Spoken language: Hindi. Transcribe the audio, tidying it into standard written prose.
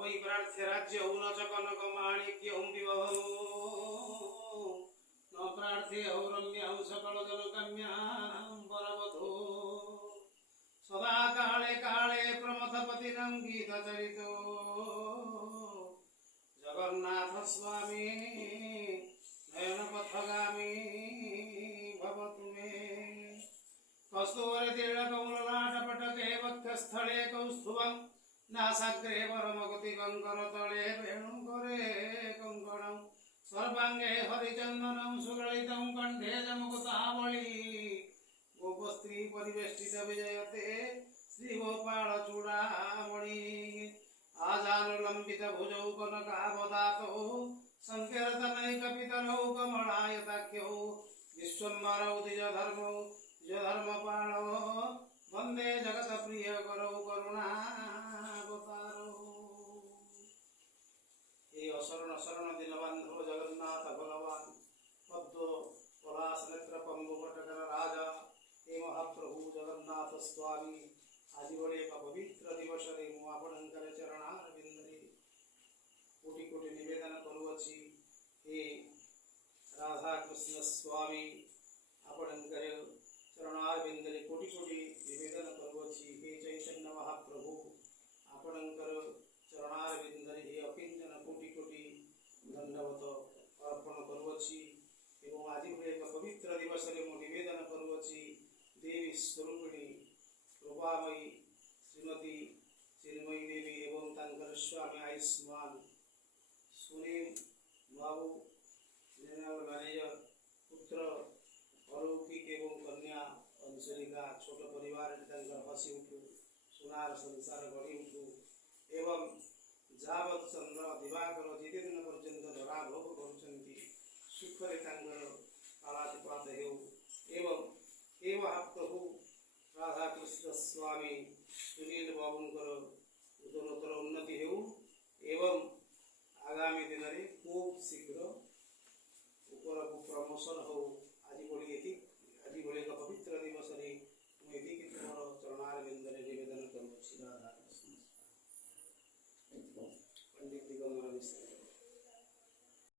तवै प्रार्थ्य राज्य हूँ न च कनक माणिक्य हूँ विभव न प्रार्थ्य हौ रम्य हूँ सकल जन कन्या बरवधो सदा काले काले प्रमथपति गीत चरितो जगन्नाथ स्वामी नयन पथगामी भवतु मे कस्तूरी तीर्णकमललाटपटके वक्षस्थले कौस्तुभं नासाग्रे परमगति कंकरतले वेणुकरे कंकणं सर्वांगे हरिचंदनं सुगलितं कंठे च मुकुतावली गोपस्त्री परिवेष्टित विजयते श्रीगोपाल चूड़ामणि आजानुलंबित भुजौ कनकावदातौ संकीर्तनैकपितरौ कमलायताख्यौ विश्वम्भरौ द्विजधर्मौ द्विजधर्मपाणौ वंदे जगत प्रिय करौ करुणावतारौ। हे अशरण शरण दीनबंधु जगन्नाथ भगवान पद्म पलाश नेत्र पंगु भटकर राजा हे महाप्रभु जगन्नाथ स्वामी आज बड़े एक पवित्र दिवस रे मु आपणकर चरणारविंदरे कोटि कोटि निवेदन करुअछि। हे राधा कृष्ण स्वामी आपणकर चरणारविंदरे कोटि कोटि निवेदन करुअछि। हे चैतन्य महाप्रभु आपणकर चरणारविंदरे हे अकिंचन कोटि कोटि दंडवत अर्पण करुअछि। एवं आज एक पवित्र दिवस रे मु निवेदन करुअछि देवी स्वरूपिणी प्रभामयी श्रीमती चिन्मयी देवी एवं तांकर स्वामी आयुष्मान सुनील बाबू जनरल मैनेजर पुत्र अलौकिक एवं कन्या अंशलिका छोट परिवार हसी उठू सुनार संसार गढ़ी उठू एवं जावत चंद्र दिवाकर जिते दिन पर्यंत धरा भोग करुँच सुखरे कालातिपात हेउ एवं हे महाप्रभु राधा कृष्ण स्वामी सुनील बाबूंकर